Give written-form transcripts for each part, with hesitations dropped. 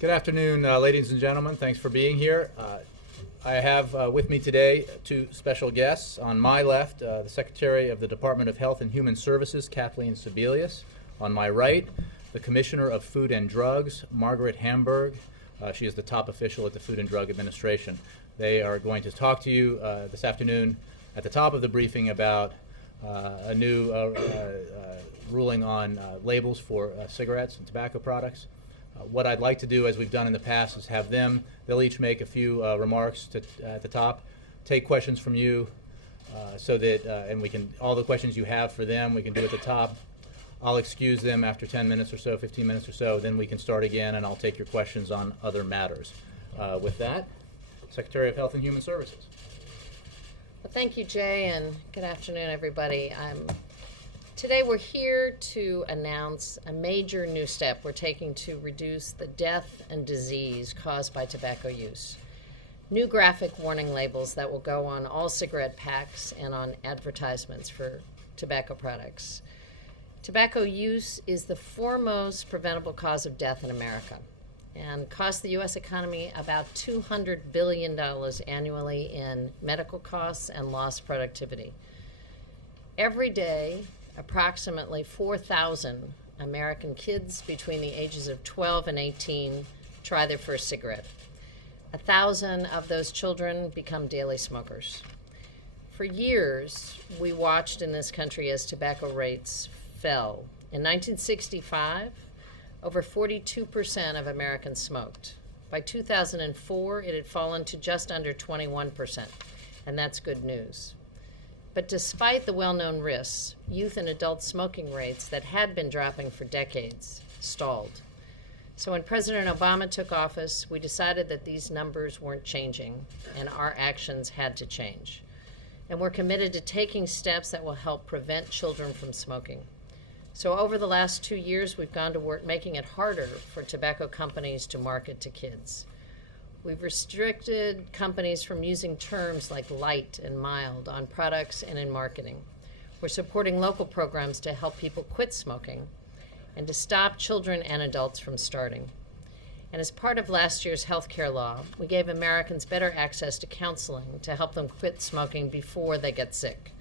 Good afternoon, ladies and gentlemen. Thanks for being here. I have with me today two special guests. On my left, the Secretary of the Department of Health and Human Services, Kathleen Sebelius. On my right, the Commissioner of Food and Drugs, Margaret Hamburg. She is the top official at the Food and Drug Administration. They are going to talk to you this afternoon at the top of the briefing about a new ruling on labels for cigarettes and tobacco products. What I'd like to do, as we've done in the past, is have them, they'll each make a few remarks at the top, take questions from you so that, and we can, all the questions you have for them, we can do at the top. I'll excuse them after 10 minutes or so, 15 minutes or so, then we can start again and I'll take your questions on other matters. With that, Secretary of Health and Human Services. Well, thank you, Jay, and good afternoon, everybody. Today we're here to announce a major new step we're taking to reduce the death and disease caused by tobacco use. New graphic warning labels that will go on all cigarette packs and on advertisements for tobacco products. Tobacco use is the foremost preventable cause of death in America and costs the U.S. economy about $200 billion annually in medical costs and lost productivity. Every day, approximately 4,000 American kids between the ages of 12 and 18 try their first cigarette. 1,000 of those children become daily smokers. For years, we watched in this country as tobacco rates fell. In 1965, over 42% of Americans smoked. By 2004, it had fallen to just under 21%, and that's good news. But despite the well-known risks, youth and adult smoking rates that had been dropping for decades stalled. So when President Obama took office, we decided that these numbers weren't changing and our actions had to change. And we're committed to taking steps that will help prevent children from smoking. So over the last 2 years, we've gone to work making it harder for tobacco companies to market to kids. We've restricted companies from using terms like light and mild on products and in marketing. We're supporting local programs to help people quit smoking and to stop children and adults from starting. And as part of last year's health care law, we gave Americans better access to counseling to help them quit smoking before they get sick.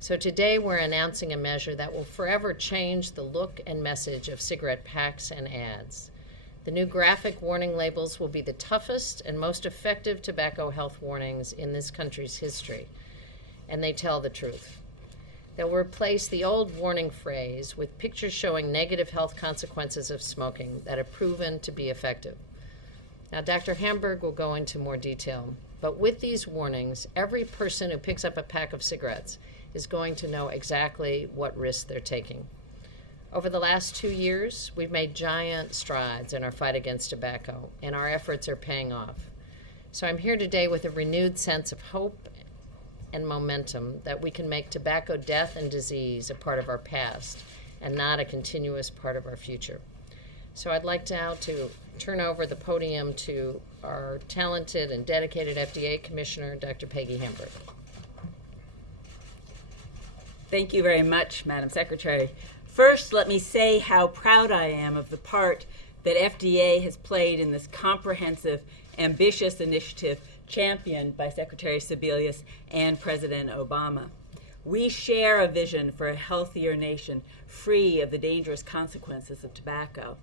So today we're announcing a measure that will forever change the look and message of cigarette packs and ads. The new graphic warning labels will be the toughest and most effective tobacco health warnings in this country's history, and they tell the truth. They'll replace the old warning phrase with pictures showing negative health consequences of smoking that have proven to be effective. Now, Dr. Hamburg will go into more detail, but with these warnings, every person who picks up a pack of cigarettes is going to know exactly what risks they're taking. Over the last 2 years, we've made giant strides in our fight against tobacco, and our efforts are paying off. So I'm here today with a renewed sense of hope and momentum that we can make tobacco death and disease a part of our past and not a continuous part of our future. So I'd like now to turn over the podium to our talented and dedicated FDA Commissioner, Dr. Peggy Hamburg. Thank you very much, Madam Secretary. First, let me say how proud I am of the part that FDA has played in this comprehensive, ambitious initiative championed by Secretary Sebelius and President Obama. We share a vision for a healthier nation free of the dangerous consequences of tobacco.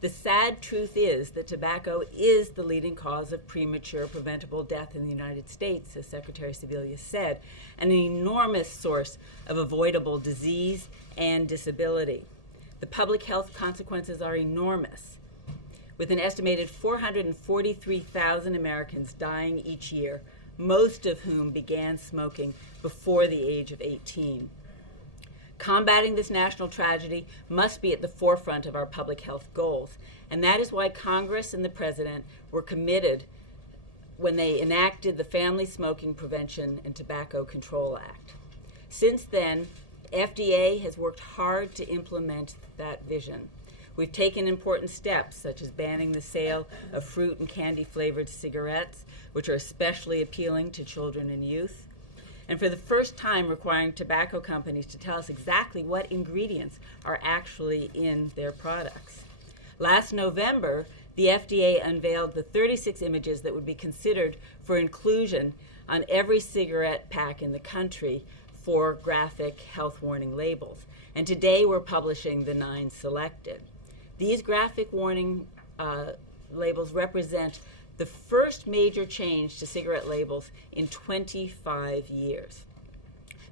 The sad truth is that tobacco is the leading cause of premature preventable death in the United States, as Secretary Sebelius said, and an enormous source of avoidable disease and disability. The public health consequences are enormous, with an estimated 443,000 Americans dying each year, most of whom began smoking before the age of 18. Combating this national tragedy must be at the forefront of our public health goals, and that is why Congress and the President were committed when they enacted the Family Smoking Prevention and Tobacco Control Act. Since then, FDA has worked hard to implement that vision. We've taken important steps, such as banning the sale of fruit and candy-flavored cigarettes, which are especially appealing to children and youth, and for the first time requiring tobacco companies to tell us exactly what ingredients are actually in their products. Last November, the FDA unveiled the 36 images that would be considered for inclusion on every cigarette pack in the country for graphic health warning labels. And today we're publishing the 9 selected. These graphic warning labels represent the first major change to cigarette labels in 25 years.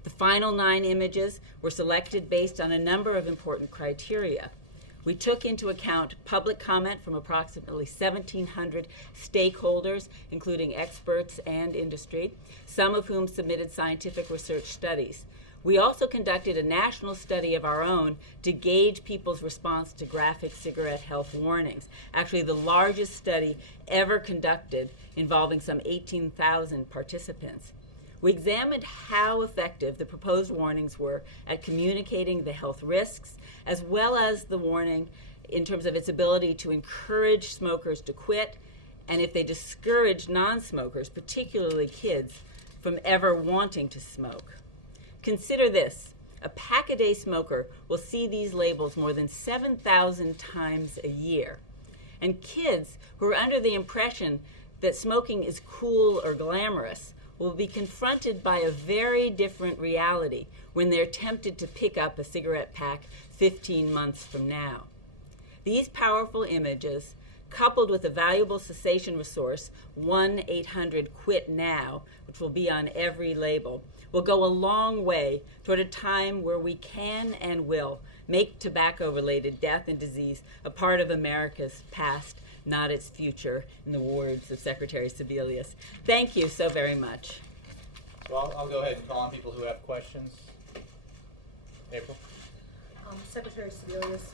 The final 9 images were selected based on a number of important criteria. We took into account public comment from approximately 1,700 stakeholders, including experts and industry, some of whom submitted scientific research studies. We also conducted a national study of our own to gauge people's response to graphic cigarette health warnings, actually the largest study ever conducted involving some 18,000 participants. We examined how effective the proposed warnings were at communicating the health risks, as well as the warning in terms of its ability to encourage smokers to quit, and if they discourage non-smokers, particularly kids, from ever wanting to smoke. Consider this. A pack-a-day smoker will see these labels more than 7,000 times a year. And kids who are under the impression that smoking is cool or glamorous will be confronted by a very different reality when they're tempted to pick up a cigarette pack 15 months from now. These powerful images, coupled with a valuable cessation resource, 1-800-QUIT-NOW, which will be on every label, will go a long way toward a time where we can and will make tobacco-related death and disease a part of America's past, not its future, in the words of Secretary Sebelius. Thank you so very much. Well, I'll go ahead and call on people who have questions. April? Secretary Sebelius,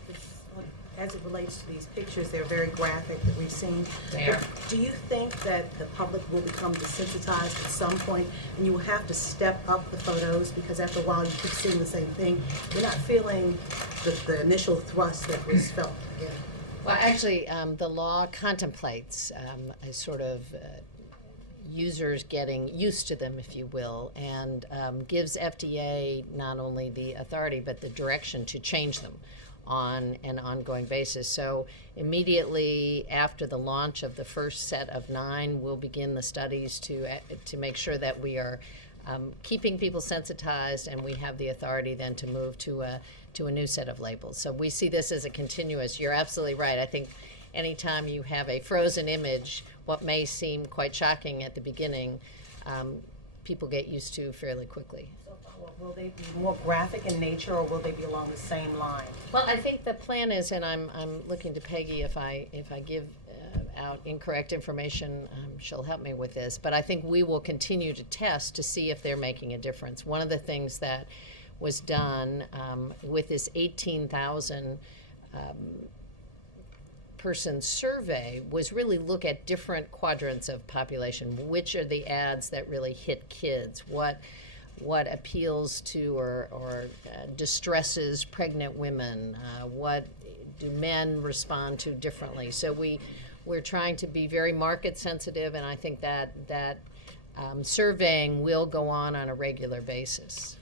as it relates to these pictures, they're very graphic that we've seen. There. Do you think that the public will become desensitized at some point and you will have to step up the photos because after a while you keep seeing the same thing? You're not feeling the initial thrust that was felt again. Well, actually, the law contemplates a sort of users getting used to them, if you will, and gives FDA not only the authority but the direction to change them on an ongoing basis. So immediately after the launch of the first set of 9, we'll begin the studies to make sure that we are keeping people sensitized, and we have the authority then to move to a new set of labels. So we see this as a continuous. You're absolutely right. I think anytime you have a frozen image, what may seem quite shocking at the beginning, people get used to fairly quickly. Will they be more graphic in nature, or will they be along the same line? Well, I think the plan is, and I'm looking to Peggy if I give out incorrect information, she'll help me with this. But I think we will continue to test to see if they're making a difference. One of the things that was done with this 18,000 person survey was really look at different quadrants of population. Which are the ads that really hit kids? What appeals to or distresses pregnant women? What do men respond to differently? So we're trying to be very market sensitive, and I think that surveying will go on a regular basis.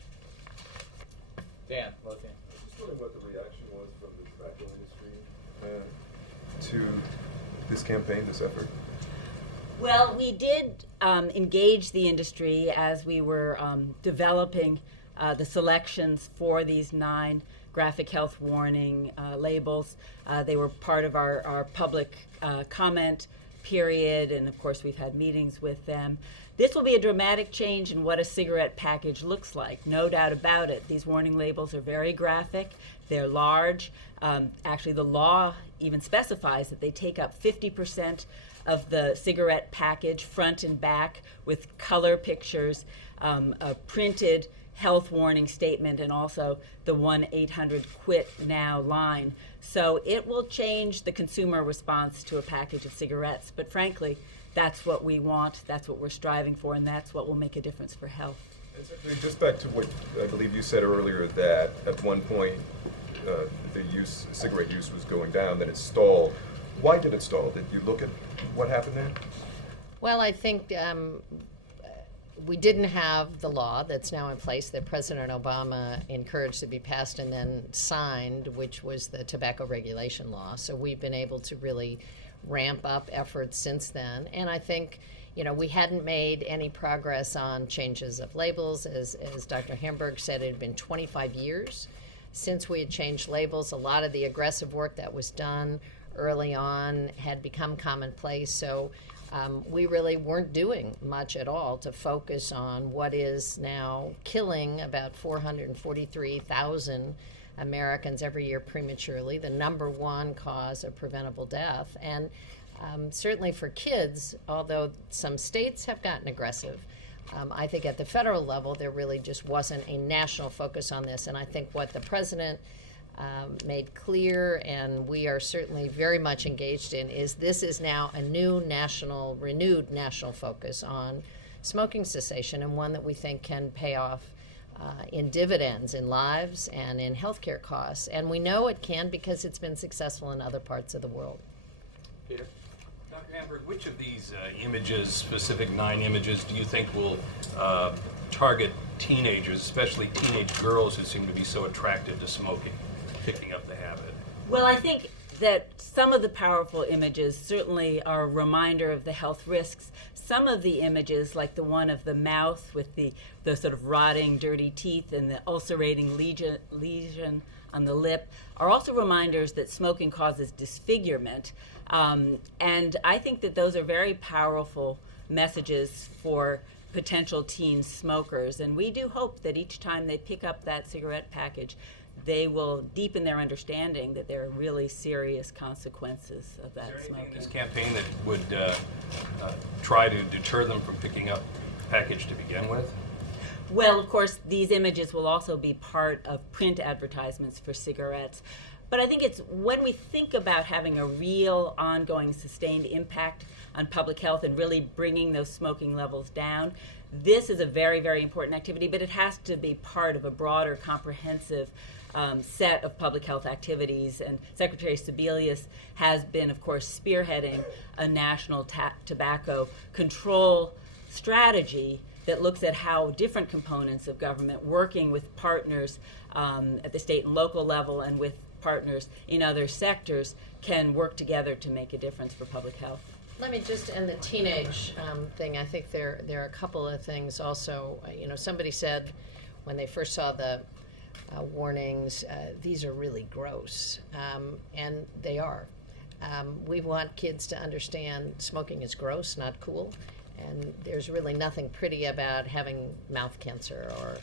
Dan, Lothian. Just wondering what the reaction was from the tobacco industry to this campaign, this effort. Well, we did engage the industry as we were developing the selections for these 9 graphic health warning labels. They were part of our public comment period, and of course we've had meetings with them. This will be a dramatic change in what a cigarette package looks like, no doubt about it. These warning labels are very graphic. They're large. Actually, the law even specifies that they take up 50% of the cigarette package, front and back, with color pictures, a printed health warning statement, and also the 1-800-QUIT-NOW line. So it will change the consumer response to a package of cigarettes. But frankly, that's what we want, that's what we're striving for, and that's what will make a difference for health. And Secretary, just back to what I believe you said earlier, that at one point cigarette use was going down, that it stalled. Why did it stall? Did you look at what happened there? Well, I think we didn't have the law that's now in place that President Obama encouraged to be passed and then signed, which was the tobacco regulation law. So we've been able to really ramp up efforts since then. And I think, we hadn't made any progress on changes of labels. As Dr. Hamburg said, it had been 25 years since we had changed labels. A lot of the aggressive work that was done early on had become commonplace. So we really weren't doing much at all to focus on what is now killing about 443,000 Americans every year prematurely, the number one cause of preventable death. And certainly for kids, although some states have gotten aggressive, I think at the federal level there really just wasn't a national focus on this. And I think what the president made clear, and we are certainly very much engaged in, is this is now a renewed national focus on smoking cessation, and one that we think can pay off in dividends in lives and in healthcare costs. And we know it can because it's been successful in other parts of the world. Peter? Dr. Hamburg, which of these images, specific 9 images, do you think will target teenagers, especially teenage girls who seem to be so attracted to smoking, picking up the habit? Well, I think that some of the powerful images certainly are a reminder of the health risks. Some of the images, like the one of the mouth with the sort of rotting, dirty teeth and the ulcerating lesion on the lip, are also reminders that smoking causes disfigurement. And I think that those are very powerful messages for potential teen smokers. And we do hope that each time they pick up that cigarette package, they will deepen their understanding that there are really serious consequences of that Is there anything smoking. in this campaign that would try to deter them from picking up the package to begin with? Well, of course, these images will also be part of print advertisements for cigarettes. But I think it's when we think about having a real, ongoing, sustained impact on public health and really bringing those smoking levels down, this is a very, very important activity, but it has to be part of a broader, comprehensive set of public health activities. And Secretary Sebelius has been, of course, spearheading a national tobacco control strategy that looks at how different components of government, working with partners at the state and local level and with partners in other sectors, can work together to make a difference for public health. Let me just end the teenage thing. I think there are a couple of things also. Somebody said when they first saw the warnings, these are really gross, and they are. We want kids to understand smoking is gross, not cool, and there's really nothing pretty about having mouth cancer or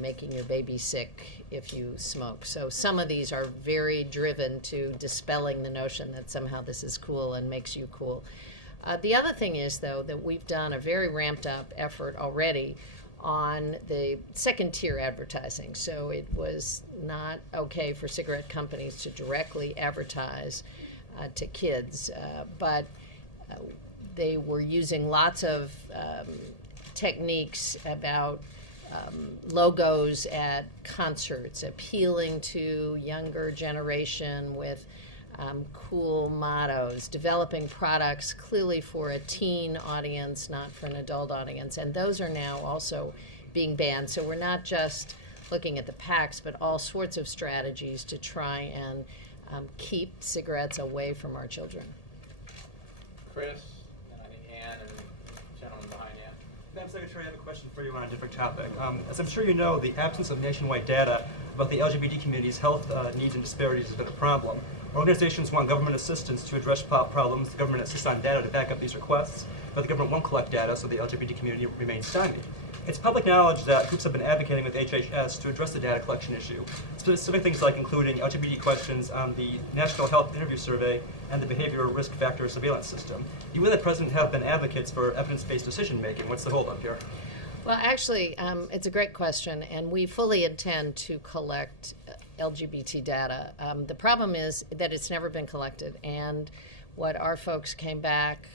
making your baby sick if you smoke. So some of these are very driven to dispelling the notion that somehow this is cool and makes you cool. The other thing is, though, that we've done a very ramped up effort already on the second tier advertising. So it was not okay for cigarette companies to directly advertise to kids, but they were using lots of techniques about logos at concerts, appealing to younger generation with cool mottos, developing products clearly for a teen audience, not for an adult audience. And those are now also being banned. So we're not just looking at the packs, but all sorts of strategies to try and keep cigarettes away from our children. Chris, and I think Ann, and the gentleman behind Ann. Madam Secretary, I have a question for you on a different topic. As I'm sure you know, the absence of nationwide data about the LGBT community's health needs and disparities has been a problem. Organizations want government assistance to address problems. The government insists on data to back up these requests, but the government won't collect data, so the LGBT community remains stymied. It's public knowledge that groups have been advocating with HHS to address the data collection issue. Specific things like including LGBT questions on the National Health Interview Survey and the Behavioral Risk Factor Surveillance System. You and the President have been advocates for evidence-based decision-making. What's the holdup here? Well, actually, it's a great question, and we fully intend to collect LGBT data. The problem is that it's never been collected, and what our folks came back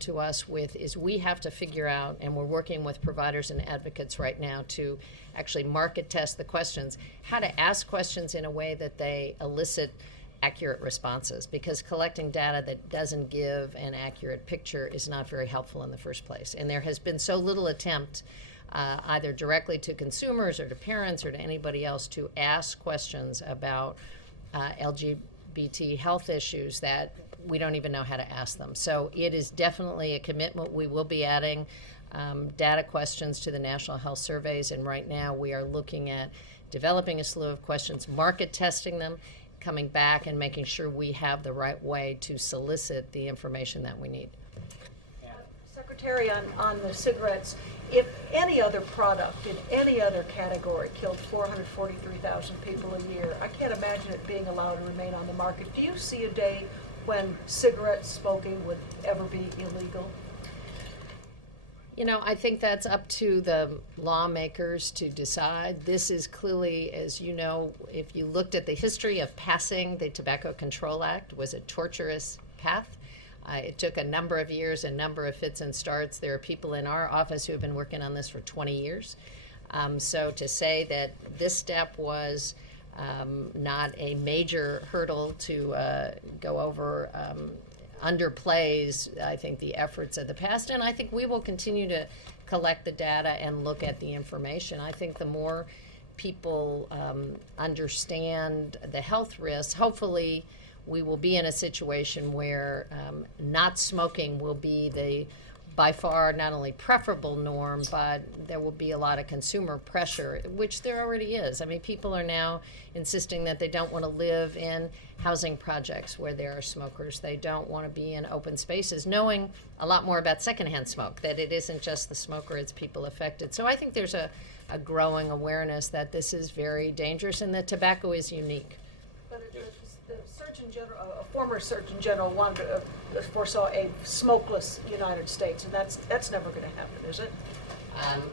to us with is we have to figure out, and we're working with providers and advocates right now to actually market test the questions, how to ask questions in a way that they elicit accurate responses, because collecting data that doesn't give an accurate picture is not very helpful in the first place. And there has been so little attempt either directly to consumers or to parents or to anybody else to ask questions about LGBT LGBT health issues that we don't even know how to ask them. So it is definitely a commitment. We will be adding data questions to the national health surveys, and right now we are looking at developing a slew of questions, market testing them, coming back and making sure we have the right way to solicit the information that we need. Secretary, on the cigarettes, if any other product in any other category killed 443,000 people a year, I can't imagine it being allowed to remain on the market. Do you see a day when cigarette smoking would ever be illegal? You know, I think that's up to the lawmakers to decide. This is clearly, as you know, if you looked at the history of passing the Tobacco Control Act, was a torturous path. It took a number of years, a number of fits and starts. There are people in our office who have been working on this for 20 years. So to say that this step was not a major hurdle to go over underplays, I think, the efforts of the past. And I think we will continue to collect the data and look at the information. I think the more people understand the health risks, hopefully we will be in a situation where not smoking will be the by far not only preferable norm, but there will be a lot of consumer pressure, which there already is. I mean, people are now insisting that they don't want to live in housing projects where there are smokers. They don't want to be in open spaces, knowing a lot more about secondhand smoke, that it isn't just the smoker, it's people affected. So I think there's a growing awareness that this is very dangerous and that tobacco is unique. But the Surgeon General, a former Surgeon General, wanted foresaw a smokeless United States, and that's never going to happen, is it?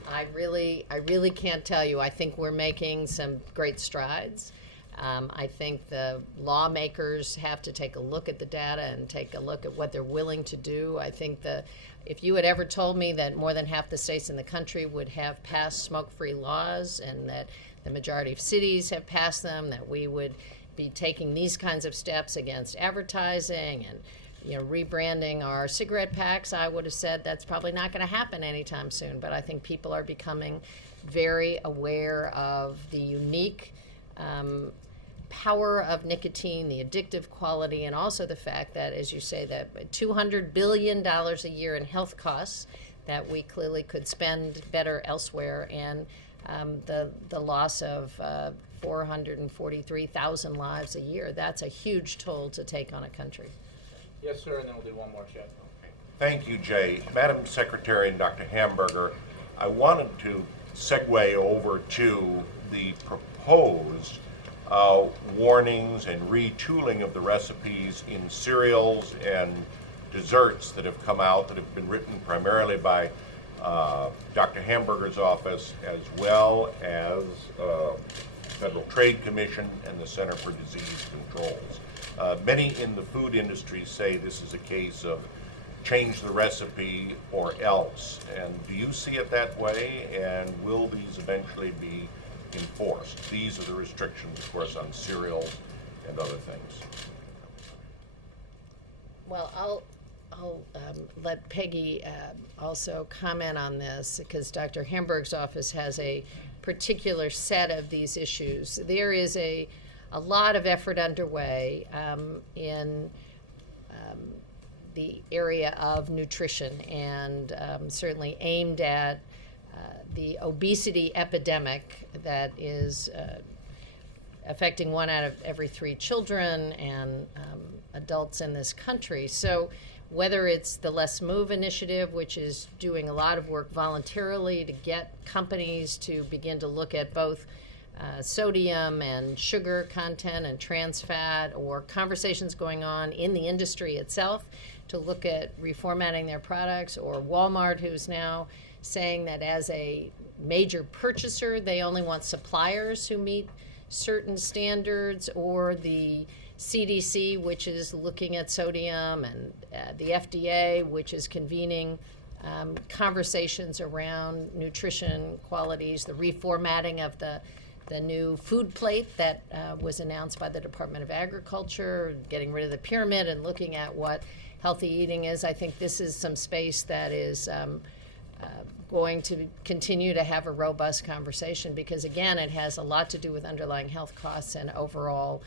I really can't tell you. I think we're making some great strides. I think the lawmakers have to take a look at the data and take a look at what they're willing to do. I think if you had ever told me that more than half the states in the country would have passed smoke-free laws and that the majority of cities have passed them, that we would be taking these kinds of steps against advertising and rebranding our cigarette packs, I would have said that's probably not going to happen anytime soon. But I think people are becoming very aware of the unique power of nicotine, the addictive quality, and also the fact that, as you say, that $200 billion a year in health costs that we clearly could spend better elsewhere, and the loss of 443,000 lives a year. That's a huge toll to take on a country. Yes, sir, and then we'll do one more, Chad. Thank you, Jay. Madam Secretary and Dr. Hamburger, I wanted to segue over to the proposed warnings and retooling of the recipes in cereals and desserts that have come out, that have been written primarily by Dr. Hamburger's office, as well as Federal Trade Commission and the Center for Disease Controls. Many in the food industry say this is a case of change the recipe or else. And do you see it that way? And will these eventually be enforced? These are the restrictions, of course, on cereals and other things. Well, I'll let Peggy also comment on this, because Dr. Hamburg's office has a particular set of these issues. There is a lot of effort underway in the area of nutrition, and certainly aimed at the obesity epidemic that is affecting 1 out of every 3 children and adults in this country. So whether it's the Less Move initiative, which is doing a lot of work voluntarily to get companies to begin to look at both sodium and sugar content and trans fat, or conversations going on in the industry itself to look at reformatting their products, or Walmart, who's now saying that as a major purchaser, they only want suppliers who meet certain standards, or the CDC, which is looking at sodium, and the FDA, which is convening conversations around nutrition qualities, the reformatting of the new food plate that was announced by the Department of Agriculture, getting rid of the pyramid and looking at what healthy eating is. I think this is some space that is going to continue to have a robust conversation, because again, it has a lot to do with underlying health costs and overall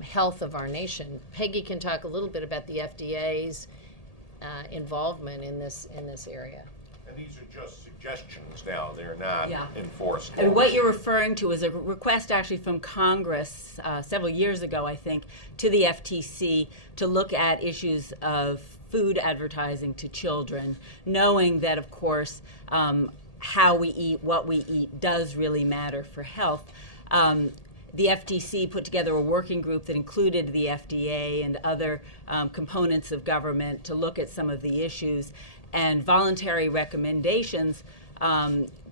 health of our nation. Peggy can talk a little bit about the FDA's involvement in this area. And these are just suggestions now, they're not Yeah. enforced. And what laws. you're referring to is a request actually from Congress several years ago, I think, to the FTC to look at issues of food advertising to children, knowing that, of course, how we eat, what we eat does really matter for health. The FTC put together a working group that included the FDA and other components of government to look at some of the issues, and voluntary recommendations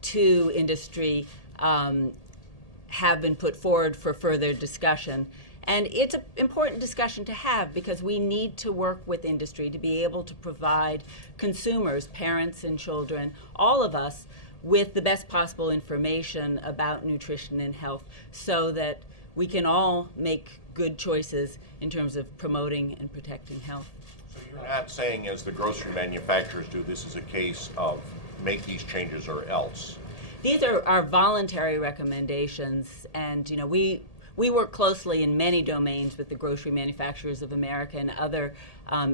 to industry have been put forward for further discussion. And it's an important discussion to have because we need to work with industry to be able to provide consumers, parents and children, all of us, with the best possible information about nutrition and health so that we can all make good choices in terms of promoting and protecting health. So you're not saying, as the grocery manufacturers do, this is a case of make these changes or else? These are our voluntary recommendations, and we work closely in many domains with the Grocery Manufacturers of America and other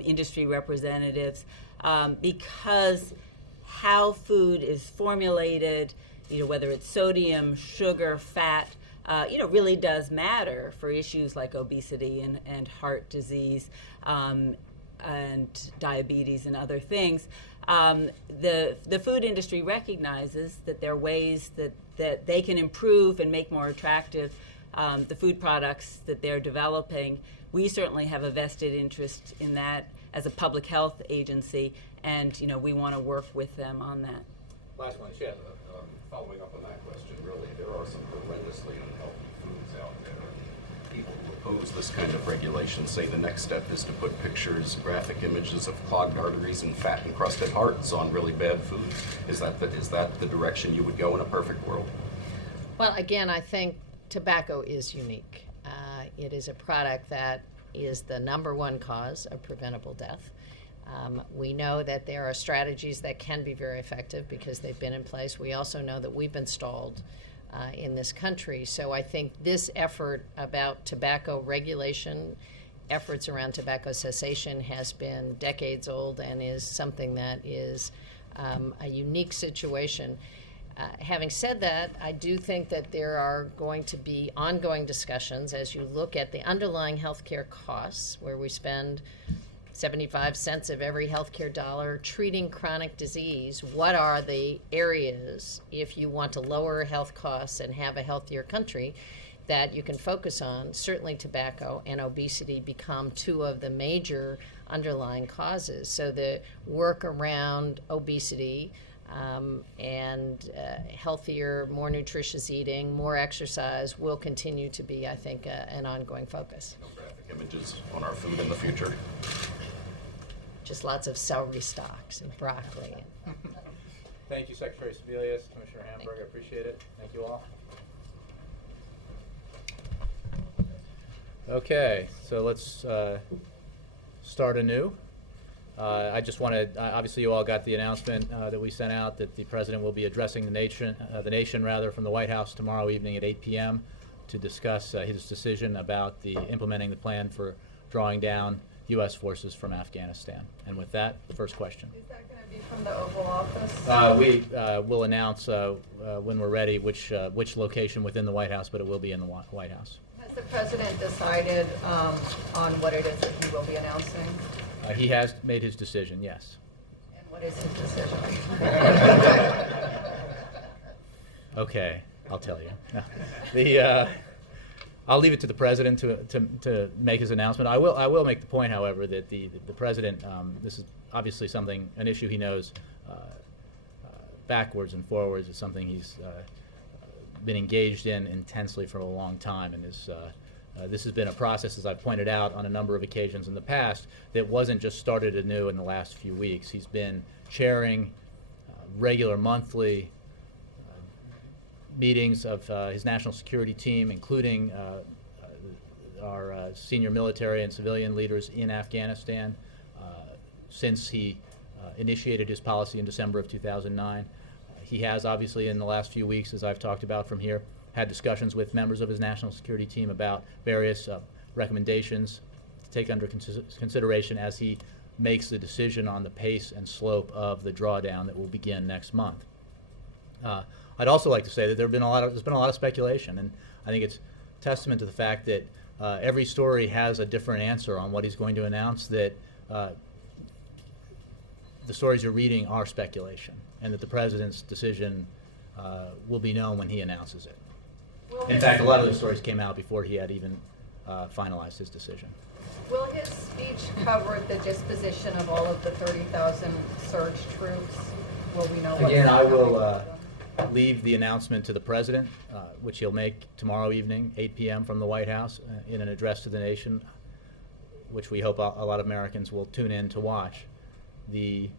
industry representatives because how food is formulated, whether it's sodium, sugar, fat, really does matter for issues like obesity and heart disease and diabetes and other things. The food industry recognizes that there are ways that they can improve and make more attractive the food products that they're developing. We certainly have a vested interest in that as a public health agency, and we want to work with them on that. Last one, Chip. Following up on that question, really, there are some horrendously unhealthy foods out there. People who oppose this kind of regulation say the next step is to put pictures, graphic images of clogged arteries and fat encrusted hearts on really bad foods. Is that the direction you would go in a perfect world? Well, again, I think tobacco is unique. It is a product that is the #1 cause of preventable death. We know that there are strategies that can be very effective because they've been in place. We also know that we've been stalled in this country. So I think this effort about tobacco regulation, efforts around tobacco cessation has been decades old and is something that is a unique situation. Having said that, I do think that there are going to be ongoing discussions as you look at the underlying healthcare costs, where we spend 75 cents of every healthcare dollar treating chronic disease. What are the areas, if you want to lower health costs and have a healthier country, that you can focus on? Certainly tobacco and obesity become two of the major underlying causes. So the work around obesity and healthier, more nutritious eating, more exercise will continue to be, I think, an ongoing focus. No graphic images on our food in the future. Just lots of celery stalks and broccoli. Thank you, Secretary Sebelius, Commissioner Hamburg. I appreciate it. Thank you all. Okay, so let's start anew. I just want to, obviously you all got the announcement that we sent out that the President will be addressing the nation from the White House tomorrow evening at 8 p.m. to discuss his decision about implementing the plan for drawing down U.S. forces from Afghanistan. And with that, the first question. Is that going to be from the Oval Office? We will announce when we're ready which location within the White House, but it will be in the White House. Has the President decided on what it is that he will be announcing? He has made his decision, yes. And what is his decision? Okay, I'll tell you. No. I'll leave it to the President to make his announcement. I will make the point, however, that the President, this is obviously an issue he knows backwards and forwards. It's something he's been engaged in intensely for a long time, and this has been a process, as I've pointed out on a number of occasions in the past, that wasn't just started anew in the last few weeks. He's been chairing regular monthly meetings of his national security team, including our senior military and civilian leaders in Afghanistan since he initiated his policy in December of 2009. He has obviously in the last few weeks, as I've talked about from here, had discussions with members of his national security team about various recommendations to take under consideration as he makes the decision on the pace and slope of the drawdown that will begin next month. I'd also like to say that there's been a lot of speculation, and I think it's testament to the fact that every story has a different answer on what he's going to announce, that the stories you're reading are speculation, and that the president's decision will be known when he announces it. In fact, a lot of those stories came out before he had even finalized his decision. Will his speech cover the disposition of all of the 30,000 surge troops? Will we know? Again, I will leave the announcement to the president, which he'll make tomorrow evening, 8 p.m. from the White House, in an address to the nation, which we hope a lot of Americans will tune in to watch. The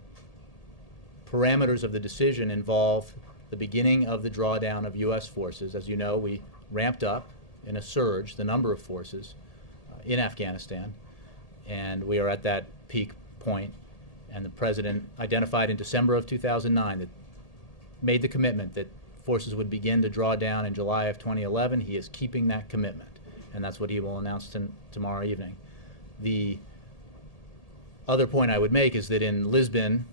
parameters of the decision involve the beginning of the drawdown of U.S. forces. As you know, we ramped up in a surge the number of forces in Afghanistan, and we are at that peak point. And the president identified in December of 2009 that made the commitment that forces would begin to draw down in July of 2011. He is keeping that commitment, and that's what he will announce tomorrow evening. The other point I would make is that in Lisbon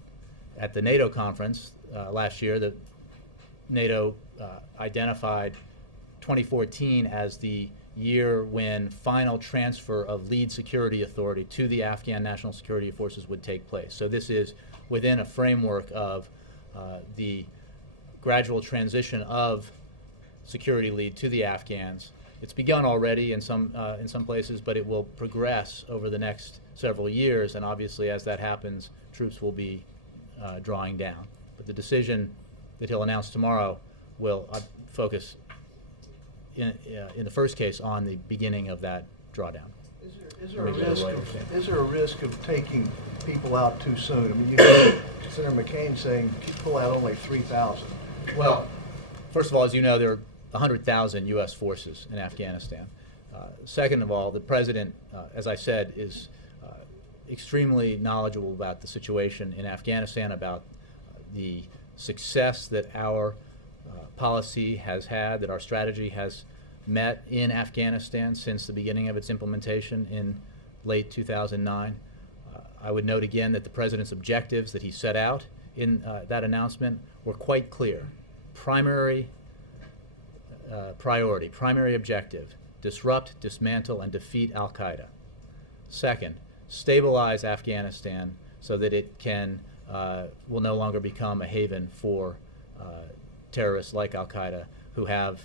at the NATO conference last year, the NATO identified 2014 as the year when final transfer of lead security authority to the Afghan National Security Forces would take place. So this is within a framework of the gradual transition of security lead to the Afghans. It's begun already in some places, but it will progress over the next several years, and obviously as that happens, troops will be drawing down. But the decision that he'll announce tomorrow will focus in the first case on the beginning of that drawdown. Is there a risk of taking people out too soon? I mean, you heard Senator McCain saying pull out only 3,000. Well, first of all, as you know, there are 100,000 U.S. forces in Afghanistan. Second of all, the president, as I said, is extremely knowledgeable about the situation in Afghanistan, about the success that our policy has had, that our strategy has met in Afghanistan since the beginning of its implementation in late 2009. I would note again that the president's objectives that he set out in that announcement were quite clear. Primary priority, primary objective, disrupt, dismantle, and defeat al-Qaeda. Second, stabilize Afghanistan so that it will no longer become a haven for terrorists like al-Qaeda who have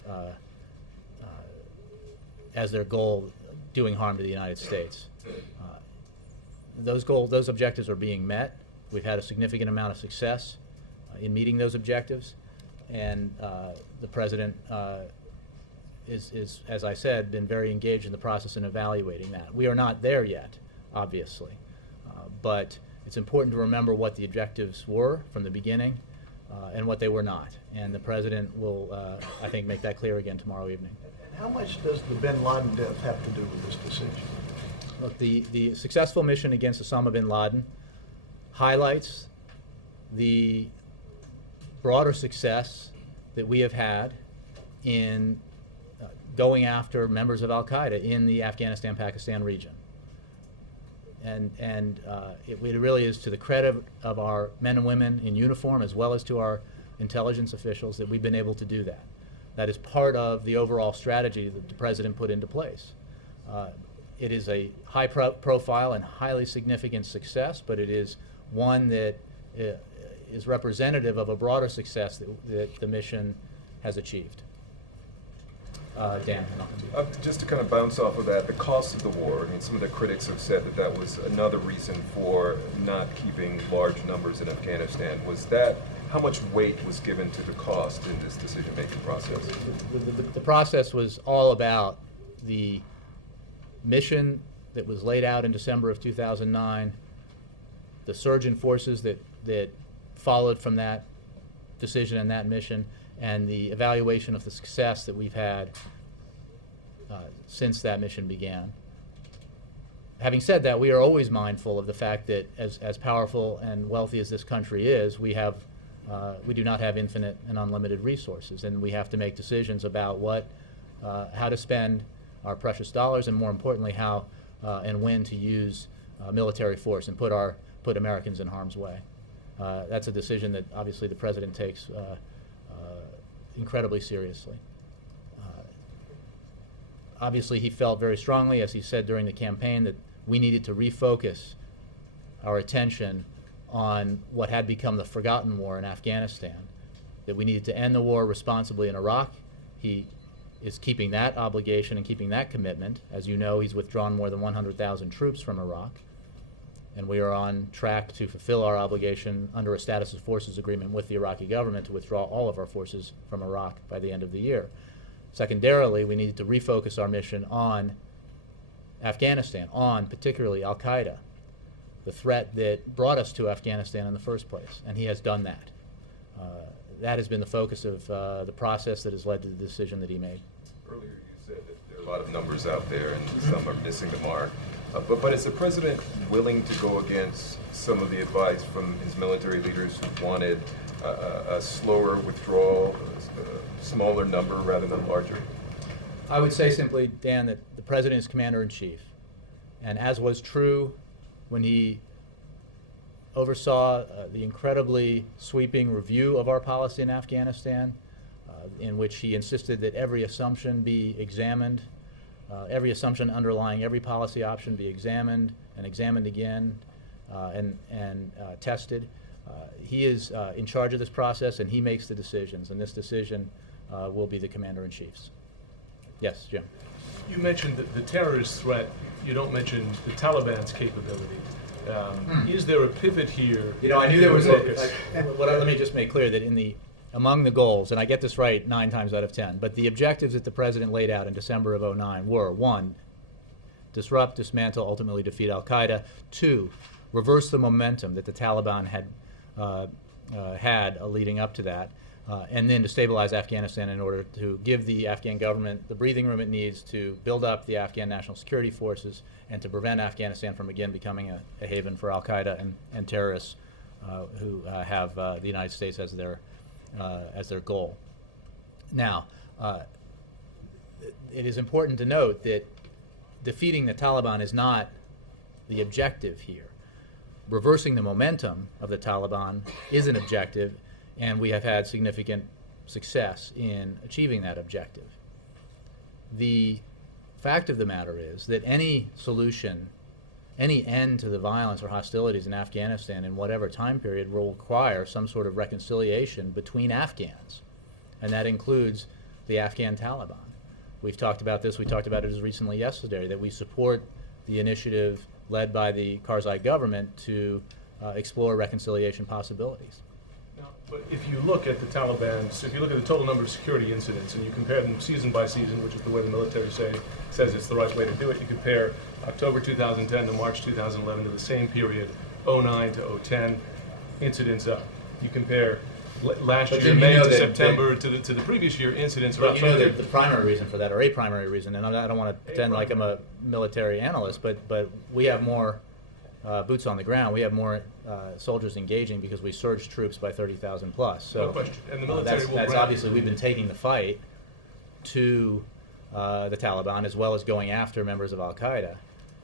as their goal doing harm to the United States. Those objectives are being met. We've had a significant amount of success in meeting those objectives, and the president is, as I said, been very engaged in the process in evaluating that. We are not there yet, obviously, but it's important to remember what the objectives were from the beginning and what they were not, and the president will, I think, make that clear again tomorrow evening. And how much does the bin Laden death have to do with this decision? Look, the successful mission against Osama bin Laden highlights the broader success that we have had in going after members of al-Qaeda in the Afghanistan-Pakistan region. And it really is to the credit of our men and women in uniform, as well as to our intelligence officials, that we've been able to do that. That is part of the overall strategy that the president put into place. It is a high profile and highly significant success, but it is one that is representative of a broader success that the mission has achieved. Dan. Just to kind of bounce off of that, the cost of the war, I mean, some of the critics have said that that was another reason for not keeping large numbers in Afghanistan. Was that, how much weight was given to the cost in this decision-making process? The process was all about the mission that was laid out in December of 2009, the surge in forces that followed from that decision and that mission, and the evaluation of the success that we've had since that mission began. Having said that, we are always mindful of the fact that as powerful and wealthy as this country is, we do not have infinite and unlimited resources, and we have to make decisions about how to spend our precious dollars, and more importantly, how and when to use military force and put Americans in harm's way. That's a decision that obviously the President takes incredibly seriously. Obviously, he felt very strongly, as he said during the campaign, that we needed to refocus our attention on what had become the forgotten war in Afghanistan, that we needed to end the war responsibly in Iraq. He is keeping that obligation and keeping that commitment. As you know, he's withdrawn more than 100,000 troops from Iraq, and we are on track to fulfill our obligation under a status of forces agreement with the Iraqi government to withdraw all of our forces from Iraq by the end of the year. Secondarily, we needed to refocus our mission on Afghanistan, on particularly al-Qaeda, the threat that brought us to Afghanistan in the first place, and he has done that. That has been the focus of the process that has led to the decision that he made. Earlier you said that there are a lot of numbers out there and some are missing the mark. But is the President willing to go against some of the advice from his military leaders who wanted a slower withdrawal, a smaller number rather than larger? I would say simply, Dan, that the President is Commander-in-Chief, and as was true when he oversaw the incredibly sweeping review of our policy in Afghanistan, in which he insisted that every assumption be examined, every assumption underlying every policy option be examined and examined again and tested. He is in charge of this process, and he makes the decisions, and this decision will be the Commander-in-Chief's. Yes, Jim. You mentioned the terrorist threat. You don't mention the Taliban's capability. Is there a pivot here? You know, I knew there was let me just make clear that among the goals, and I get this right 9 times out of 10, but the objectives that the President laid out in December of '09 were, 1, disrupt, dismantle, ultimately defeat al-Qaeda; 2, reverse the momentum that the Taliban had leading up to that, and then to stabilize Afghanistan in order to give the Afghan government the breathing room it needs to build up the Afghan national security forces and to prevent Afghanistan from again becoming a haven for al-Qaeda and terrorists who have the United States as their goal. Now, it is important to note that defeating the Taliban is not the objective here. Reversing the momentum of the Taliban is an objective, and we have had significant success in achieving that objective. The fact of the matter is that any solution, any end to the violence or hostilities in Afghanistan in whatever time period will require some sort of reconciliation between Afghans, and that includes the Afghan Taliban. We've talked about this, we talked about it as recently yesterday, that we support the initiative led by the Karzai government to explore reconciliation possibilities. But if you look at the Taliban, so if you look at the total number of security incidents and you compare them season by season, which is the way the military says it's the right way to do it, you compare October 2010 to March 2011 to the same period, '09 to '10, incidents up. You compare last year, May to September, to the previous year, incidents are up. You know the primary reason for that, or a primary reason, and I don't want to pretend like I'm a military analyst, but we have more boots on the ground. We have more soldiers engaging because we surged troops by 30,000 plus. So no question. And the military that's obviously, we've been taking the fight to the Taliban as well as going after members of al-Qaeda.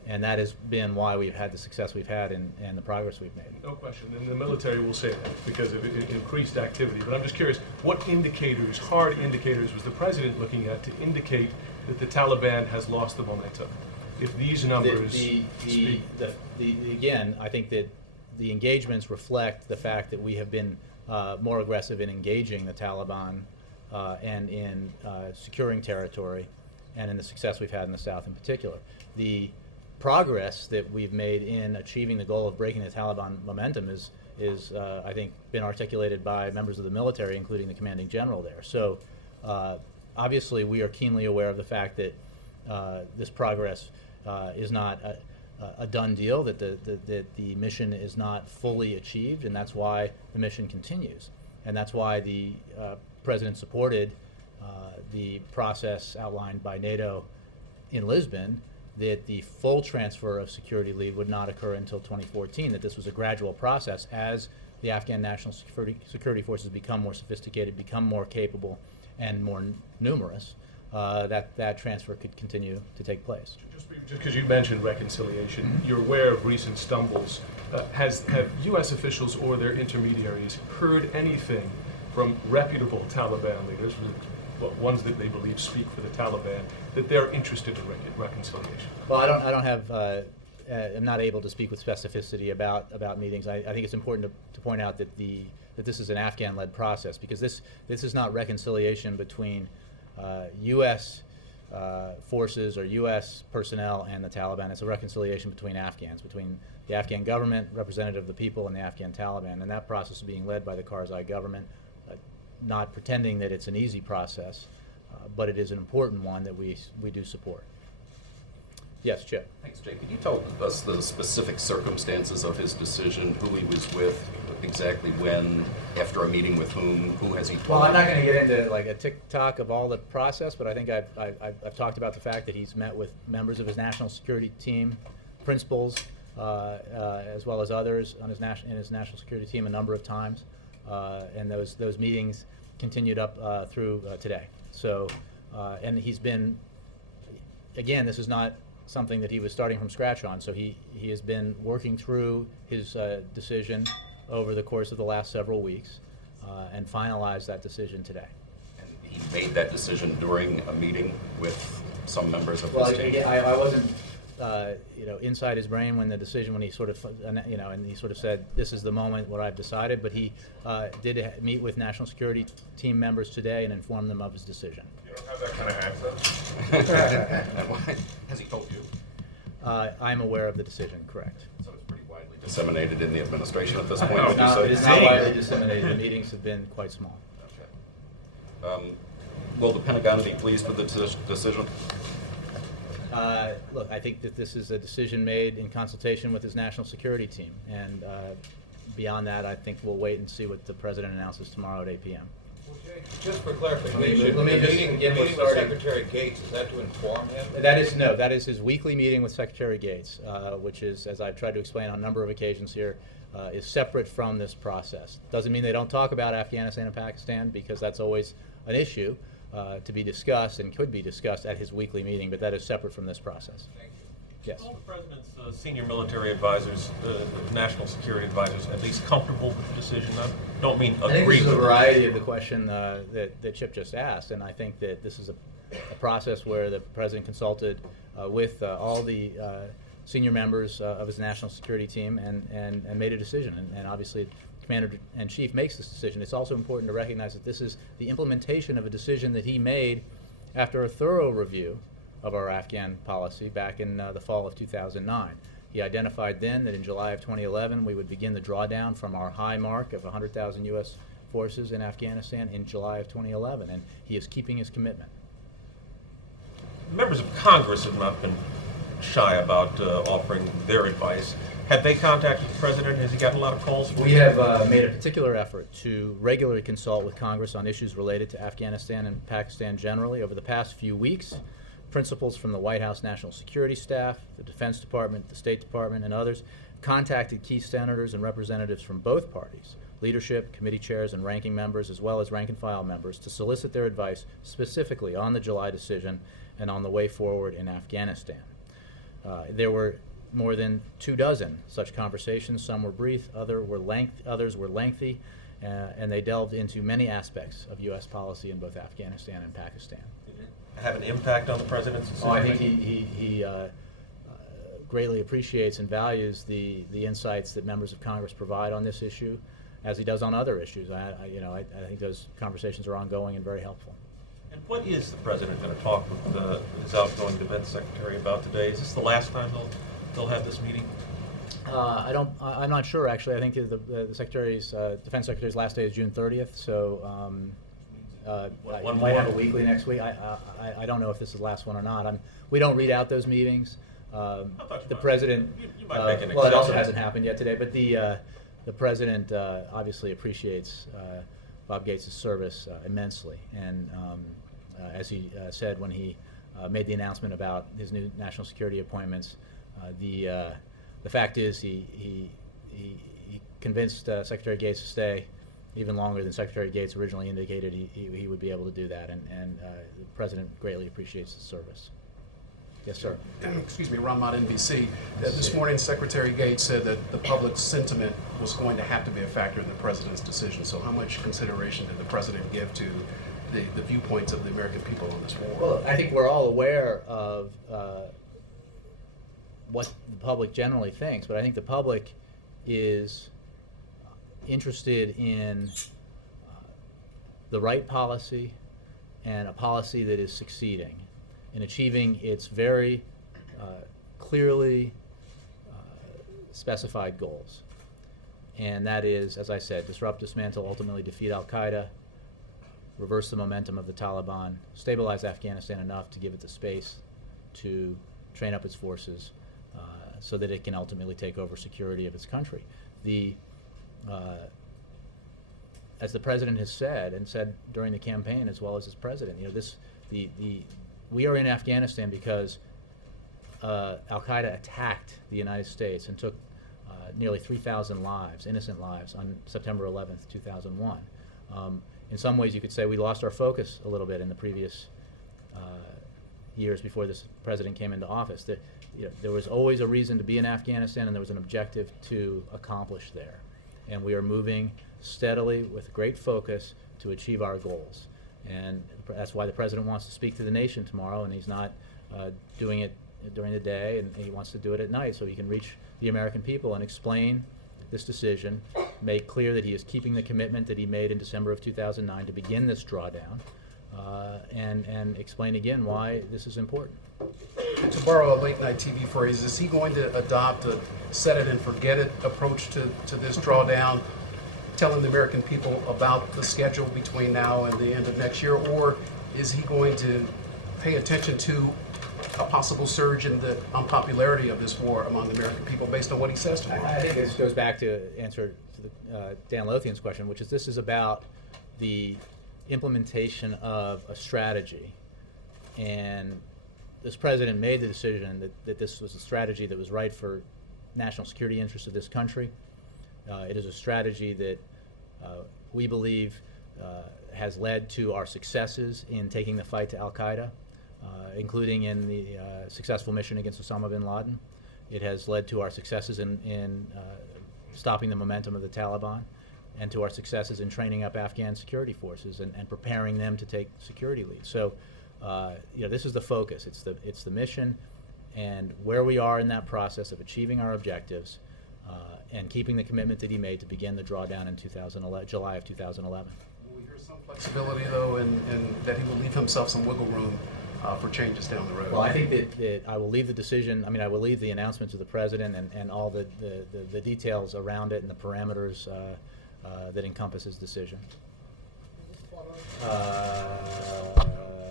And that has been why we've had the success we've had and the progress we've made. No question. And the military will say that because of increased activity. But I'm just curious, what indicators, hard indicators, was the President looking at to indicate that the Taliban has lost the momentum? If these numbers again, I think that the engagements reflect the fact that we have been more aggressive in engaging the Taliban and in securing territory, and in the success we've had in the South in particular. The progress that we've made in achieving the goal of breaking the Taliban momentum is I think, been articulated by members of the military, including the commanding general there. So obviously we are keenly aware of the fact that this progress is not a done deal, that the mission is not fully achieved, and that's why the mission continues. And that's why the President supported the process outlined by NATO in Lisbon, that the full transfer of security lead would not occur until 2014, that this was a gradual process as the Afghan national security forces become more sophisticated, become more capable and more numerous, that transfer could continue to take place. Just because you mentioned reconciliation, you're aware of recent stumbles. Have U.S. officials or their intermediaries heard anything from reputable Taliban leaders, ones that they believe speak for the Taliban, that they're interested in reconciliation? Well, I don't have. I'm not able to speak with specificity about meetings. I think it's important to point out that this is an Afghan-led process, because this is not reconciliation between U.S. Forces or U.S. personnel and the Taliban. It's a reconciliation between Afghans, between the Afghan government, representative of the people, and the Afghan Taliban. And that process is being led by the Karzai government, not pretending that it's an easy process, but it is an important one that we do support. Yes, Chip. Thanks, Jay. Could you tell us the specific circumstances of his decision, who he was with, exactly when, after a meeting with whom, who has he told? Well, I'm not going to get into like a tick-tock of all the process, but I think I've talked about the fact that he's met with members of his national security team, principals, as well as others on in his national security team a number of times, and those meetings continued up through today. So, and he's been, again, this is not something that he was starting from scratch on, so he has been working through his decision over the course of the last several weeks, and finalized that decision today. And he made that decision during a meeting with some members of Well, his team? again, I wasn't, inside his brain when he sort of, and he sort of said, "This is the moment what I've decided." But he did meet with national security team members today and inform them of his decision. You don't have that kind of access? Has he told you? I'm aware of the decision. Correct. So it's pretty widely disseminated in the administration at this point. It would you say? is not widely disseminated. The meetings have been quite small. Okay. Will the Pentagon be pleased with the decision? Look, I think that this is a decision made in consultation with his national security team, and beyond that, I think we'll wait and see what the president announces tomorrow at 8 p.m. Just for clarification, let me just the begin with meeting with starting. Secretary Gates, is that to inform him? That is his weekly meeting with Secretary Gates, which is, as I've tried to explain on a number of occasions here, is separate from this process. Doesn't mean they don't talk about Afghanistan and Pakistan, because that's always an issue to be discussed and could be discussed at his weekly meeting, but that is separate from this process. Thank you. Yes. All the president's senior military advisors, national security advisors, at least comfortable with the decision? I don't mean agree. I think this is a with it. variety of the question that Chip just asked, and I think that this is a process where the president consulted with all the senior members of his national security team and made a decision. And obviously, Commander-in-Chief makes this decision. It's also important to recognize that this is the implementation of a decision that he made after a thorough review of our Afghan policy back in the fall of 2009. He identified then that in July of 2011 we would begin the drawdown from our high mark of 100,000 U.S. forces in Afghanistan in July of 2011, and he is keeping his commitment. Members of Congress have not been shy about offering their advice. Have they contacted the president? Has he gotten a lot of calls? We have made a particular effort to regularly consult with Congress on issues related to Afghanistan and Pakistan generally. Over the past few weeks, principals from the White House National Security Staff, the Defense Department, the State Department, and others contacted key senators and representatives from both parties, leadership, committee chairs, and ranking members, as well as rank-and-file members, to solicit their advice specifically on the July decision and on the way forward in Afghanistan. There were more than 24 such conversations. Some were brief, others were lengthy, and they delved into many aspects of U.S. policy in both Afghanistan and Pakistan. Have an impact on the president's decision? Oh, I think he greatly appreciates and values the insights that members of Congress provide on this issue, as he does on other issues. I think those conversations are ongoing and very helpful. And what is the president going to talk with his outgoing defense secretary about today? Is this the last time they'll have this meeting? I'm not sure, actually. I think the defense secretary's last day is June 30th, so One might have a more? weekly next week. I don't know if this is the last one or not. We don't read out those meetings. The president, You might make an well, it also exception. hasn't happened yet today, but the president obviously appreciates Bob Gates' service immensely, and as he said when he made the announcement about his new national security appointments, the fact is he convinced Secretary Gates to stay even longer than Secretary Gates originally indicated he would be able to do that, and the President greatly appreciates the service. Yes, sir. Excuse me, Ron Mott, NBC. This morning, Secretary Gates said that the public sentiment was going to have to be a factor in the President's decision. So how much consideration did the President give to the viewpoints of the American people on this war? Well, I think we're all aware of what the public generally thinks, but I think the public is interested in the right policy and a policy that is succeeding in achieving its very clearly specified goals. And that is, as I said, disrupt, dismantle, ultimately defeat al-Qaeda, reverse the momentum of the Taliban, stabilize Afghanistan enough to give it the space to train up its forces so that it can ultimately take over security of its country. As the President has said, and said during the campaign as well as his President, we are in Afghanistan because al-Qaeda attacked the United States and took nearly 3,000 lives, innocent lives, on September 11th, 2001. In some ways, you could say we lost our focus a little bit in the previous years before this President came into office. There was always a reason to be in Afghanistan, and there was an objective to accomplish there. And we are moving steadily with great focus to achieve our goals. And that's why the President wants to speak to the nation tomorrow, and he's not doing it during the day, and he wants to do it at night so he can reach the American people and explain this decision, make clear that he is keeping the commitment that he made in December of 2009 to begin this drawdown, and explain again why this is important. To borrow a late-night TV phrase, is he going to adopt a set-it-and-forget-it approach to this drawdown, telling the American people about the schedule between now and the end of next year, or is he going to pay attention to a possible surge in the unpopularity of this war among the American people based on what he says tomorrow? I think this goes back to answer to Dan Lothian's question, which is this is about the implementation of a strategy, and this President made the decision that this was a strategy that was right for national security interests of this country. It is a strategy that we believe has led to our successes in taking the fight to al-Qaeda, including in the successful mission against Osama bin Laden. It has led to our successes in stopping the momentum of the Taliban, and to our successes in training up Afghan security forces and preparing them to take security lead. So, this is the focus. It's the mission, and where we are in that process of achieving our objectives, and keeping the commitment that he made to begin the drawdown in July of 2011. Will we hear some flexibility, though, and that he will leave himself some wiggle room for changes down the road? Well, I think that I will leave the decision, I will leave the announcement to the President and all the details around it and the parameters that encompass his decision.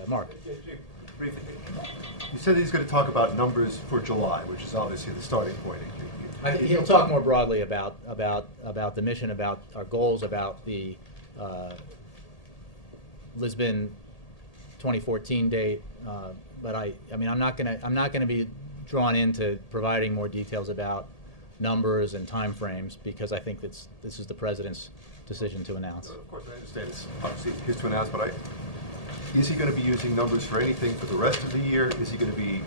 Mark. You said he's going to talk about numbers for July, which is obviously the starting point. I think he'll talk more broadly about the mission, about our goals, about the Lisbon 2014 date. But I'm not going to be drawn into providing more details about numbers and time frames, because I think this is the President's decision to announce. Of course, I understand it's obviously his to announce, but is he going to be using numbers for anything for the rest of the year? Is he going to be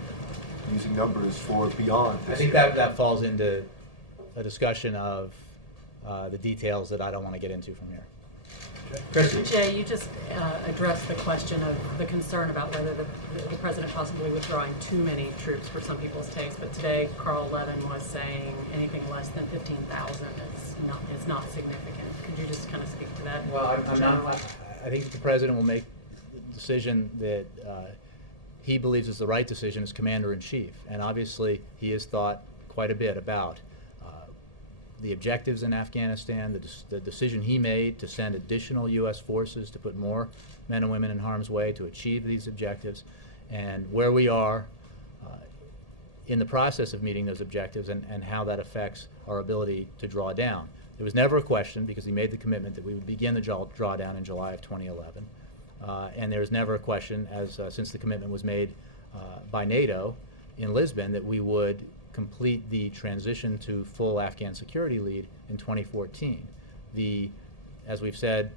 using numbers for beyond this I think year? that falls into a discussion of the details that I don't want to get into from here. Jay, you just addressed the question of the concern about whether the President possibly withdrawing too many troops for some people's taste, but today Carl Levin was saying anything less than 15,000 is not significant. Could you just kind of speak to that? Well, I think that the President will make the decision that he believes is the right decision as Commander-in-Chief, and obviously he has thought quite a bit about the objectives in Afghanistan, the decision he made to send additional U.S. forces to put more men and women in harm's way to achieve these objectives, and where we are in the process of meeting those objectives, and how that affects our ability to draw down. There was never a question, because he made the commitment that we would begin the drawdown in July of 2011, and there was never a question, since the commitment was made by NATO in Lisbon, that we would complete the transition to full Afghan security lead in 2014. The As we've said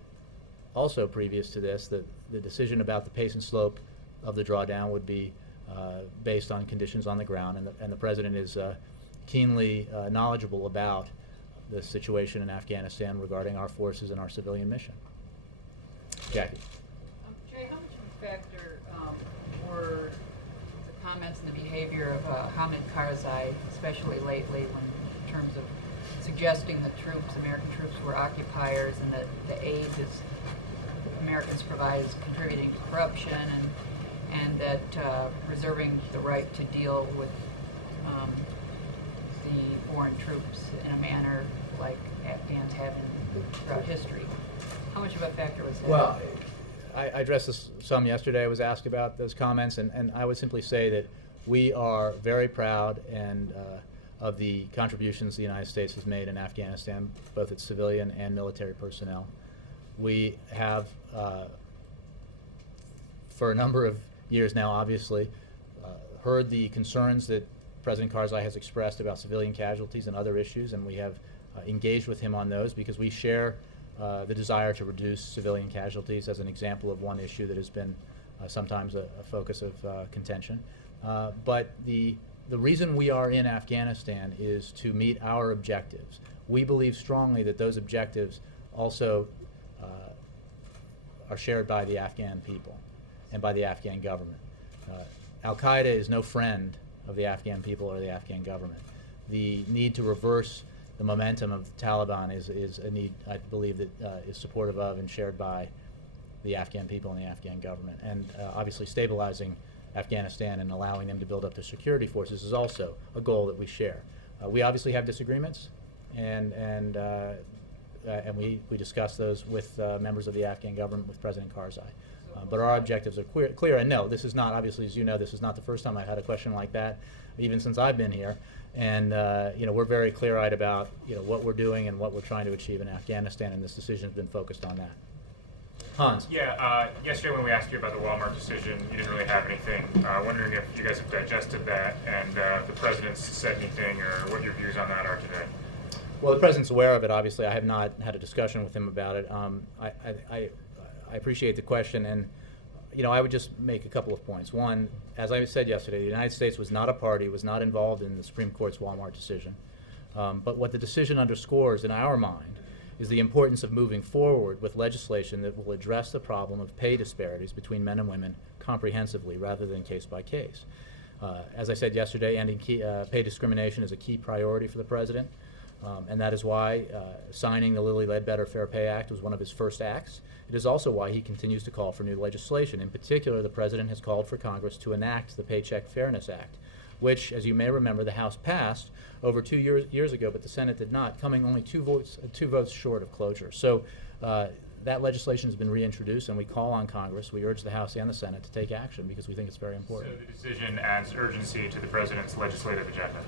also previous to this, the decision about the pace and slope of the drawdown would be based on conditions on the ground, and the President is keenly knowledgeable about the situation in Afghanistan regarding our forces and our civilian mission. Jackie. Jay, how much of a factor were the comments and the behavior of Hamid Karzai, especially lately, in terms of suggesting that American troops were occupiers, and that the aid that Americans provide is contributing to corruption, and that reserving the right to deal with the foreign troops in a manner like Afghans have throughout history? How much of a factor was that? Well, I addressed this some yesterday. I was asked about those comments, and I would simply say that we are very proud of the contributions the United States has made in Afghanistan, both its civilian and military personnel. We have, for a number of years now, obviously, heard the concerns that President Karzai has expressed about civilian casualties and other issues, and we have engaged with him on those because we share the desire to reduce civilian casualties as an example of one issue that has been sometimes a focus of contention. But the reason we are in Afghanistan is to meet our objectives. We believe strongly that those objectives also are shared by the Afghan people and by the Afghan government. Al-Qaeda is no friend of the Afghan people or the Afghan government. The need to reverse the momentum of the Taliban is a need, I believe, that is supportive of and shared by the Afghan people and the Afghan government. And obviously stabilizing Afghanistan and allowing them to build up their security forces is also a goal that we share. We obviously have disagreements, and we discuss those with members of the Afghan government, with President Karzai. But our objectives are clear. And no, this is not, obviously, as you know, this is not the first time I've had a question like that, even since I've been here. And we're very clear-eyed about what we're doing and what we're trying to achieve in Afghanistan, and this decision has been focused on that. Hans. Yeah, yesterday when we asked you about the Walmart decision, you didn't really have anything. Wondering if you guys have digested that, and if the President's said anything, or what your views on that are today. Well, the President's aware of it, obviously. I have not had a discussion with him about it. I appreciate the question, and I would just make a couple of points. One, as I said yesterday, the United States was not a party, was not involved in the Supreme Court's Walmart decision. But what the decision underscores in our mind is the importance of moving forward with legislation that will address the problem of pay disparities between men and women comprehensively rather than case by case. As I said yesterday, ending pay discrimination is a key priority for the President, and that is why signing the Lilly Ledbetter Fair Pay Act was one of his first acts. It is also why he continues to call for new legislation. In particular, the President has called for Congress to enact the Paycheck Fairness Act, which, as you may remember, the House passed over 2 years ago, but the Senate did not, coming only two votes short of closure. So that legislation has been reintroduced, and we call on Congress, we urge the House and the Senate to take action because we think it's very important. So the decision adds urgency to the President's legislative agenda?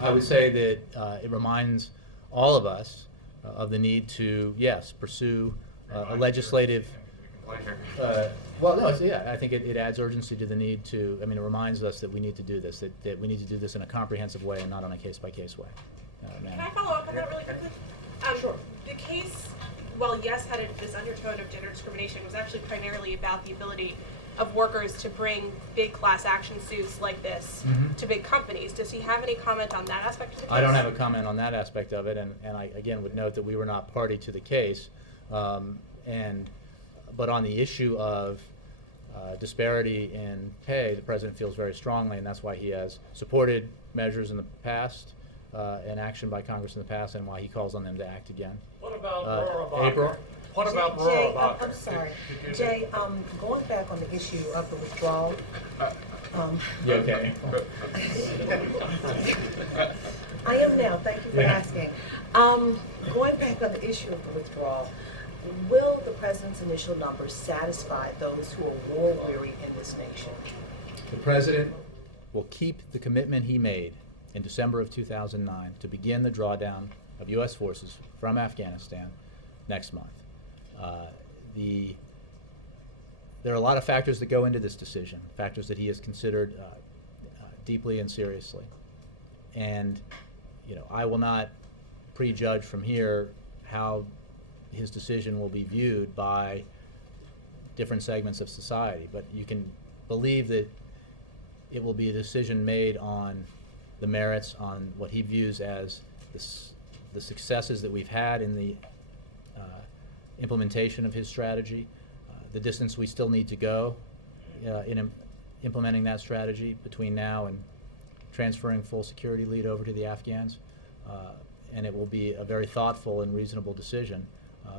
I would say that it reminds all of us of the need to, yes, pursue a legislative. Well, no, I think it adds urgency to the need to. I mean, it reminds us that we need to do this. That we need to do this in a comprehensive way and not on a case-by-case way. Can I follow up on that really quickly? Sure. The case, while yes had this undertone of gender discrimination, was actually primarily about the ability of workers to bring big class action suits like this to big companies. Does he have any comment on that aspect of the case? I don't have a comment on that aspect of it, and I again would note that we were not party to the case. But on the issue of disparity in pay, the President feels very strongly, and that's why he has supported measures in the past and action by Congress in the past, and why he calls on them to act again. What about Laura April? Bacher? What about Jay, Laura Bacher? I'm sorry. Jay, going back on the issue of the withdrawal. You okay? I am now. Thank you for asking. Going back on the issue of the withdrawal, will the President's initial numbers satisfy those who are war-weary in this nation? The President will keep the commitment he made in December of 2009 to begin the drawdown of U.S. forces from Afghanistan next month. There are a lot of factors that go into this decision, factors that he has considered deeply and seriously. And I will not prejudge from here how his decision will be viewed by different segments of society. But you can believe that it will be a decision made on the merits, on what he views as the successes that we've had in the implementation of his strategy, the distance we still need to go in implementing that strategy between now and transferring full security lead over to the Afghans. And it will be a very thoughtful and reasonable decision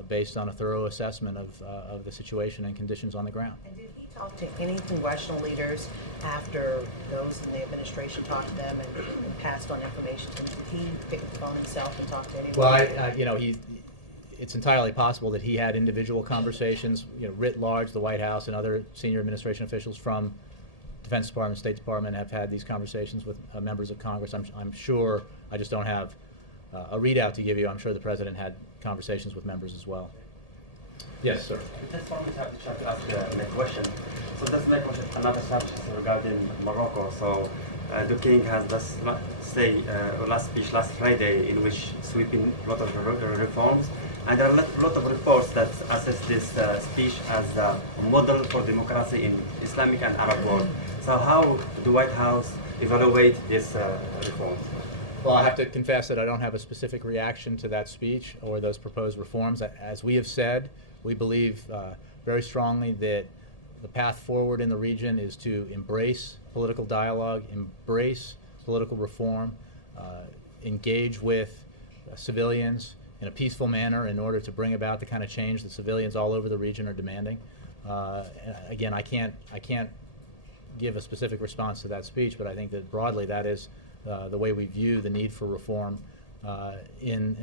based on a thorough assessment of the situation and conditions on the ground. And did he talk to any congressional leaders after those in the administration talked to them and passed on information? Did he pick up the phone himself and talk to anyone? Well, it's entirely possible that he had individual conversations, writ large. The White House and other senior administration officials from Defense Department, State Department have had these conversations with members of Congress. I'm sure, I just don't have a readout to give you. I'm sure the President had conversations with members as well. Yes, sir. Just wanted to ask my question. So that's my question, another subject regarding Morocco. So the king has last speech last Friday in which sweeping a lot of reforms. And there are a lot of reports that assess this speech as a model for democracy in Islamic and Arab world. So how the White House evaluate this reforms? Well, I have to confess that I don't have a specific reaction to that speech or those proposed reforms. As we have said, we believe very strongly that the path forward in the region is to embrace political dialogue, embrace political reform, engage with civilians in a peaceful manner in order to bring about the kind of change that civilians all over the region are demanding. Again, I can't give a specific response to that speech, but I think that broadly that is the way we view the need for reform in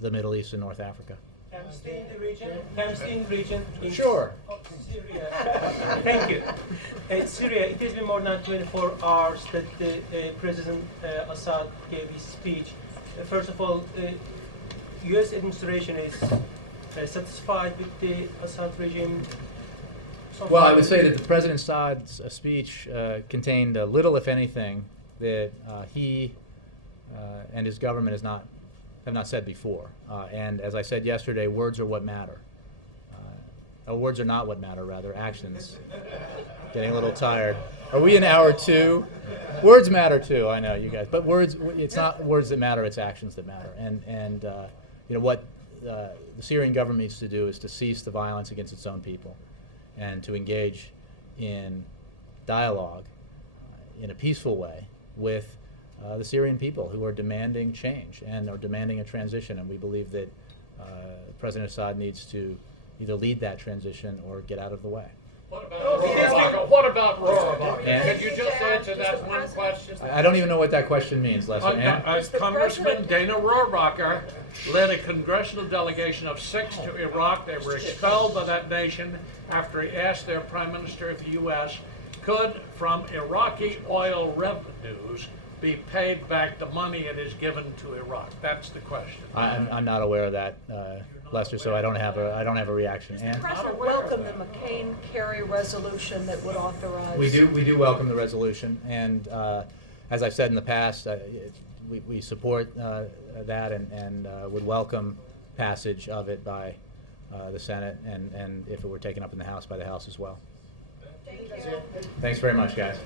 the Middle East and North Africa. Can you stay in the region? Can you stay in the region? Sure. Syria. Thank you. Syria, it has been more than 24 hours that President Assad gave his speech. First of all, U.S. administration is satisfied with the Assad regime? Well, I would say that the President Assad's speech contained little, if anything, that he and his government have not said before. And as I said yesterday, words are what matter. Words are not what matter, rather, actions. Getting a little tired. Are we in hour 2? Words matter too, I know, you guys. But words, it's not words that matter, it's actions that matter. And what the Syrian government needs to do is to cease the violence against its own people and to engage in dialogue in a peaceful way with the Syrian people who are demanding change and are demanding a transition. And we believe that President Assad needs to either lead that transition or get out of the way. What about Rohrabacher? Could you just answer that one question? I don't even know what that question means, Lester. Congressman Dana Rohrabacher led a congressional delegation of 6 to Iraq. They were expelled by that nation after he asked their Prime Minister of the U.S. could, from Iraqi oil revenues, be paid back the money it is given to Iraq? That's the question. I'm not aware of that, Lester, so I don't have a reaction. Does the President welcome the McCain-Kerry resolution that would authorize? We do welcome the resolution, and as I've said in the past, we support that and would welcome passage of it by the Senate, and if it were taken up in the House, by the House as well. Thank you. Thanks very much, guys.